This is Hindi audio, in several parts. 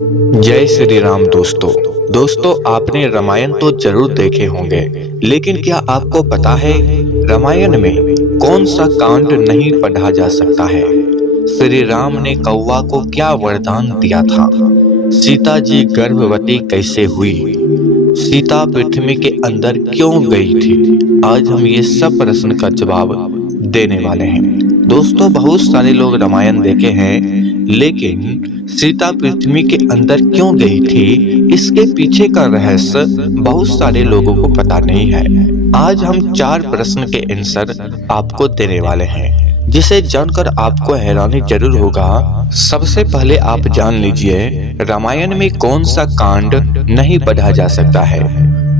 जय श्री राम दोस्तों आपने रामायण तो जरूर देखे होंगे, लेकिन क्या आपको पता है रामायण में कौन सा कांड नहीं पढ़ा जा सकता है। श्री राम ने कौवा को क्या वरदान दिया था, सीता जी गर्भवती कैसे हुई, सीता पृथ्वी के अंदर क्यों गई थी। आज हम ये सब प्रश्न का जवाब देने वाले हैं। दोस्तों, बहुत सारे लोग रामायण देखे हैं, लेकिन सीता पृथ्वी के अंदर क्यों गई थी, इसके पीछे का रहस्य बहुत सारे लोगों को पता नहीं है। आज हम 4 प्रश्न के आंसर आपको देने वाले हैं, जिसे जानकर आपको हैरानी जरूर होगा। सबसे पहले आप जान लीजिए रामायण में कौन सा कांड नहीं पढ़ा जा सकता है।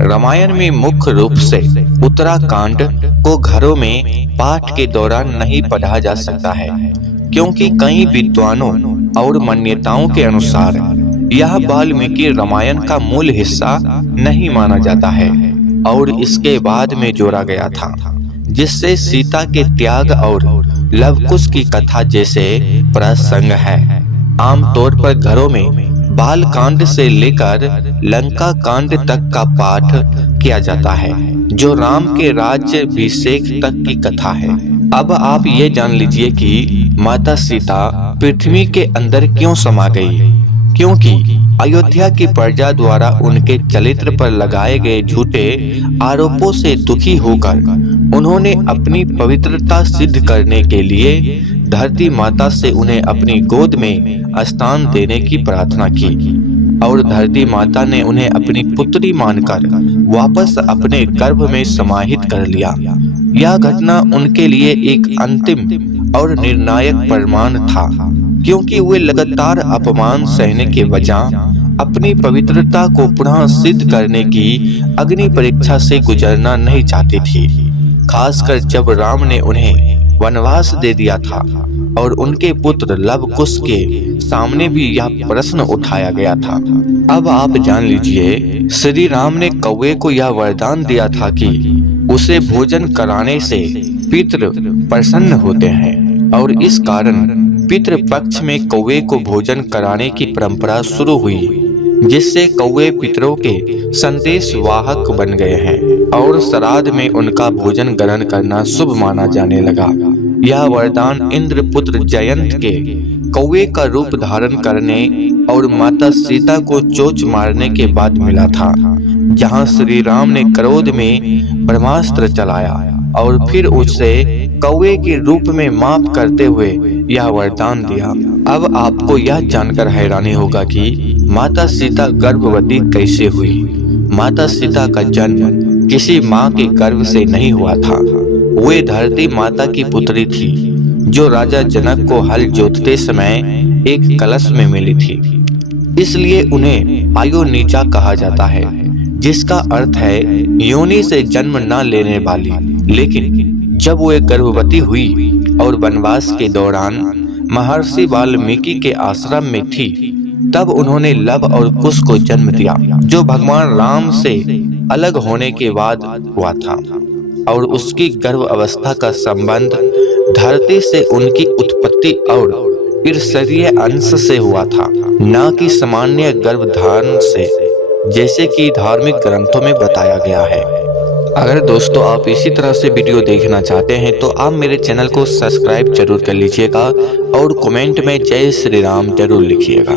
रामायण में मुख्य रूप से उत्तराकांड को घरों में पाठ के दौरान नहीं पढ़ा जा सकता है, क्योंकि कई विद्वानों और मान्यताओं के अनुसार यह वाल्मीकि रामायण का मूल हिस्सा नहीं माना जाता है और इसके बाद में जोड़ा गया था, जिससे सीता के त्याग और लवकुश की कथा जैसे प्रसंग है। आमतौर पर घरों में बाल कांड से लेकर लंका कांड तक का पाठ किया जाता है, जो राम के राज्याभिषेक तक की कथा है। अब आप ये जान लीजिए कि माता सीता पृथ्वी के अंदर क्यों समा गई, क्योंकि अयोध्या की प्रजा द्वारा उनके चरित्र पर लगाए गए झूठे आरोपों से दुखी होकर उन्होंने अपनी पवित्रता सिद्ध करने के लिए धरती माता से उन्हें अपनी गोद में स्थान देने की प्रार्थना की और धरती माता ने उन्हें अपनी पुत्री मानकर वापस अपने गर्भ में समाहित कर लिया। यह घटना उनके लिए एक अंतिम और निर्णायक प्रमाण था, क्योंकि वे लगातार अपमान सहने के बजाय अपनी पवित्रता को पुनः सिद्ध करने की अग्नि परीक्षा से गुजरना नहीं चाहती थी, खासकर जब राम ने उन्हें वनवास दे दिया था और उनके पुत्र लवकुश के सामने भी यह प्रश्न उठाया गया था। अब आप जान लीजिए श्री राम ने कौवे को यह वरदान दिया था कि उसे भोजन कराने से पितृ प्रसन्न होते हैं और इस कारण पितृ पक्ष में कौवे को भोजन कराने की परंपरा शुरू हुई, जिससे कौवे पितरों के संदेश वाहक बन गए हैं और श्राद्ध में उनका भोजन ग्रहण करना शुभ माना जाने लगा। यह वरदान इंद्रपुत्र जयंत के कौवे का रूप धारण करने और माता सीता को चोंच मारने के बाद मिला था, जहां श्री राम ने क्रोध में ब्रह्मास्त्र चलाया और फिर उसे कौवे के रूप में माफ करते हुए यह वरदान दिया। अब आपको यह जानकर हैरानी होगा कि माता सीता गर्भवती कैसे हुई। माता सीता का जन्म किसी माँ के गर्भ से नहीं हुआ था। वे धरती माता की पुत्री थी, जो राजा जनक को हल जोतते समय एक कलश में मिली थी। इसलिए उन्हें अयोनिजा कहा जाता है, जिसका अर्थ है योनि से जन्म न लेने वाली। लेकिन जब वे गर्भवती हुई और वनवास के दौरान महर्षि वाल्मीकि के आश्रम में थी, तब उन्होंने लव और कुश को जन्म दिया, जो भगवान राम से अलग होने के बाद हुआ था और उसकी गर्भ अवस्था का संबंध धरती से उनकी उत्पत्ति और ईर्षरीय अंश से हुआ था, न कि सामान्य गर्भधारण से, जैसे कि धार्मिक ग्रंथों में बताया गया है। अगर दोस्तों आप इसी तरह से वीडियो देखना चाहते हैं तो आप मेरे चैनल को सब्सक्राइब जरूर कर लीजिएगा और कमेंट में जय श्री राम जरूर लिखिएगा।